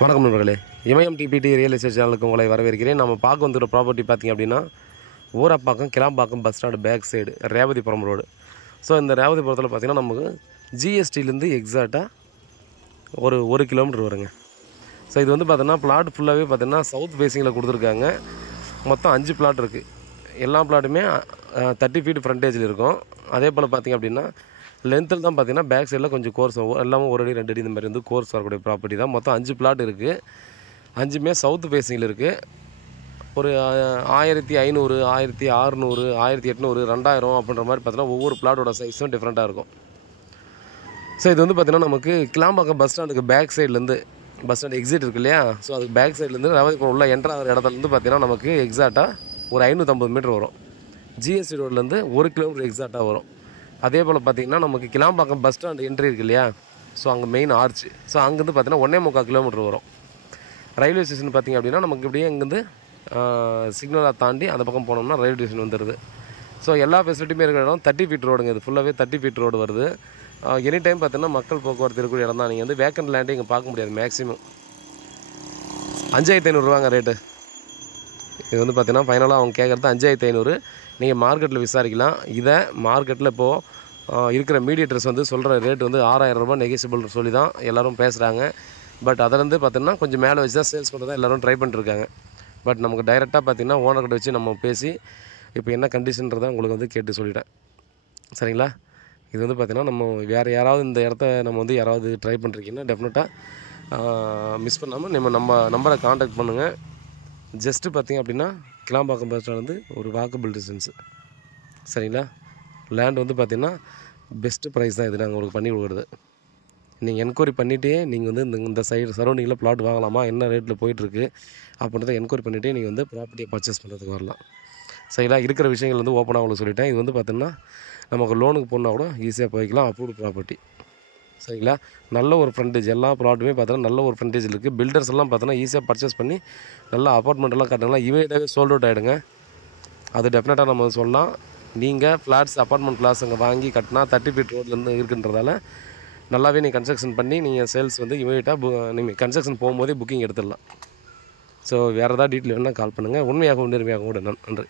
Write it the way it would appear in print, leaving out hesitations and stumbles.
வணக்கம் நண்பர்களே, இமயம் DBT real estate சேனலுக்கு உங்களை வரவேற்கிறேன். நம்ம பார்க்க வந்துள்ள ப்ராப்பர்ட்டி பார்த்திங்க அப்படின்னா Urapakkam Kilambakkam bus stand back side Revathipuram road. So இந்த ரேவதிபுரத்தில் பார்த்திங்கன்னா நமக்கு ஜிஎஸ்டிலேருந்து எக்ஸாக்டாக ஒரு கிலோமீட்டர் வருங்க. ஸோ இது வந்து பார்த்தோன்னா பிளாட் ஃபுல்லாகவே பார்த்திங்கன்னா சவுத் ஃபேஸிங்கில் கொடுத்துருக்காங்க. மொத்தம் 5 பிளாட் இருக்குது. எல்லா பிளாட்டுமே 30 ஃபீட் ஃப்ரண்டேஜில் இருக்கும். அதே போல் பார்த்திங்க அப்படின்னா லென்த்தில் தான் பார்த்திங்கன்னா பேக் சைடில் கொஞ்சம் கோர்ஸ் எல்லாமே 1 அடி 2 அடி இந்த மாதிரி வந்து கோர்ஸ் வரக்கூடிய ப்ராப்பர்ட்டி தான். மொத்தம் 5 பிளாட் இருக்குது. 5மே சவுத் ஃபேஸிங்கில் இருக்குது. ஒரு 1500, 1600, 1800, 2000 அப்படின்ற மாதிரி பார்த்தீங்கன்னா ஒவ்வொரு பிளாட்டோட சைஸும் டிஃப்ரெண்ட்டாக இருக்கும். ஸோ இது வந்து பார்த்திங்கன்னா நமக்கு கிளாம்பாக்கம் பஸ் ஸ்டாண்டுக்கு பேக் சைட்லேருந்து பஸ் ஸ்டாண்ட் எக்ஸிட் இருக்குது இல்லையா, ஸோ அதுக்கு பேக் சைட்லேருந்து ரேவதிபுரம் உள்ள என்ட்ரு ஆகிற இடத்துலேருந்து பார்த்திங்கன்னா நமக்கு எக்ஸாக்டாக ஒரு 550 மீட்டர் வரும். ஜிஎஸ்டி ரோட்லேருந்து 1 கிலோமீட்டர் எக்ஸாக்டாக வரும். அதே போல் பார்த்திங்கன்னா நமக்கு கிளாம்பாக்கம் பஸ் ஸ்டாண்ட் என்ட்ரி இருக்குது இல்லையா, ஸோ அங்கே மெயின் ஆர்ச். ஸோ அங்கேருந்து பார்த்திங்கன்னா 1.25 கிலோமீட்டர் வரும். ரயில்வே ஸ்டேஷன் பார்த்திங்க அப்படின்னா நமக்கு இப்படியே இங்கேருந்து சிக்னலாக தாண்டி அந்த பக்கம் போனோம்னா ரயில்வே ஸ்டேஷன் வந்துடுது. ஸோ எல்லா ஃபெசிலிட்டியுமே இருக்கிற இடம் 30 ஃபீட் ரோடுங்க. இது ஃபுல்லாகவே 30 ஃபீட் ரோடு வருது. எனி டைம் பார்த்திங்கன்னா மக்கள் போக்குவரத்து இருக்கக்கூடிய இடம் தான். நீங்கள் வந்து வேக்கண்ட் லேண்டே இங்கே பார்க்க முடியாது. மேக்ஸிமம் 5500 ரூபாங்க ரேட்டு. இது வந்து பார்த்திங்கன்னா ஃபைனலாக அவங்க கேட்குறது 5500. நீங்கள் மார்க்கெட்டில் விசாரிக்கலாம். இதை மார்க்கெட்டில் இப்போது இருக்கிற மீடியேட்டர்ஸ் வந்து சொல்கிற ரேட் வந்து 6000 ரூபாய் நெகோசியபிள் சொல்லி தான் எல்லோரும் பேசுகிறாங்க. பட் அதிலேருந்து பார்த்திங்கன்னா கொஞ்சம் மேலே வச்சு தான் சேல்ஸ் பண்ணுறது தான் எல்லோரும் ட்ரை பண்ணிட்டுருக்காங்க. பட் நமக்கு டைரெக்டாக பார்த்திங்கன்னா ஓனர்கிட்ட வச்சு நம்ம பேசி இப்போ என்ன கண்டிஷன்றதை உங்களுக்கு வந்து கேட்டு சொல்லிட்டேன். சரிங்களா? இது வந்து பார்த்திங்கன்னா நம்ம வேறு யாராவது இந்த இடத்த நம்ம வந்து யாராவது ட்ரை பண்ணுறீங்கன்னா டெஃபினட்டாக மிஸ் பண்ணாமல் நம்ம நம்பரை காண்டாக்ட் பண்ணுங்கள். ஜஸ்ட்டு பார்த்திங்க அப்படின்னா கிளாம்பாக்கம் பஸ் ஸ்டாண்ட் வந்து ஒரு வாக்கபிள் டிஸ்டன்ஸு. சரிங்களா? லேண்ட் வந்து பார்த்திங்கன்னா பெஸ்ட்டு ப்ரைஸ் தான் இது நாங்கள் உங்களுக்கு பண்ணி கொடுக்குறது. நீங்கள் என்கொயரி பண்ணிவிட்டே நீங்கள் வந்து இந்த சைடு சரௌண்டிங்கில் பிளாட் வாங்கலாமா, என்ன ரேட்டில் போயிட்டுருக்கு அப்படின்றத என்கொயரி பண்ணிவிட்டே நீங்கள் வந்து ப்ராப்பர்ட்டியை பர்ச்சேஸ் பண்ணுறதுக்கு வரலாம். சரிங்களா? இருக்கிற விஷயங்கள் வந்து ஓப்பனாக உங்களுக்கு சொல்லிட்டேன். இது வந்து பார்த்திங்கன்னா நமக்கு லோனுக்கு போனால் கூட ஈஸியாக போய்க்கலாம். Approved property. சரிங்களா? நல்ல ஒரு ஃப்ரண்டேஜ். எல்லா ப்ளாட்டுமே பார்த்தோன்னா நல்ல ஒரு ஃப்ரண்டேஜ் இருக்குது. பில்டர்ஸ் எல்லாம் பார்த்தோன்னா ஈஸியாக பர்ச்சேஸ் பண்ணி நல்லா அப்பார்ட்மெண்ட்டெல்லாம் கட்டினாங்களா இமீடியட்டாகவே சோல்ட் அவுட் ஆகிடுங்க. அது டெஃபினட்டாக நம்ம சொல்லலாம். நீங்கள் ஃப்ளாட்ஸ் அப்பார்ட்மெண்ட் ஃப்ளாட்ஸ் அங்கே வாங்கி கட்டினா 30 ஃபீட் ரோட்லேருந்து இருக்குன்றதால நல்லாவே நீங்கள் கன்ஸ்ட்ரக்ஷன் பண்ணி நீங்கள் சேல்ஸ் வந்து இமீடியட்டாக நீங்கள் கன்ஸ்ட்ரக்ஷன் போகும்போதே புக்கிங் எடுத்துடலாம். ஸோ வேறு ஏதாவது டீட்டெயில் வேணால் கால் பண்ணுங்கள். உண்மையாகவும் நேர்மையாகவும் கூட நன்றி.